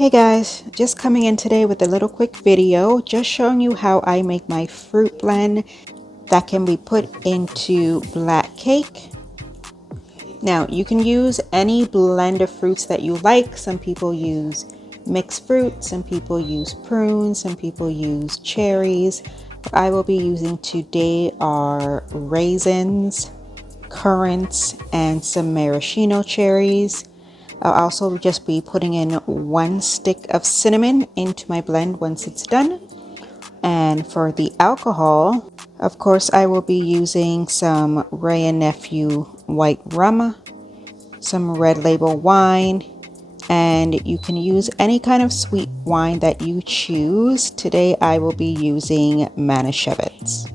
Hey guys, just coming in today with a little quick video just showing you how I make my fruit blend that can be put into black cake. Now you can use any blend of fruits that you like. Some people use mixed fruit, some people use prunes, some people use cherries. What I will be using today are raisins, currants, and some maraschino cherries. I'll also just be putting in 1 stick of cinnamon into my blend once it's done. And for the alcohol, of course, I will be using some Wray Nephew white rum, some red label wine, and you can use any kind of sweet wine that you choose. Today I will be using Manischeweitz.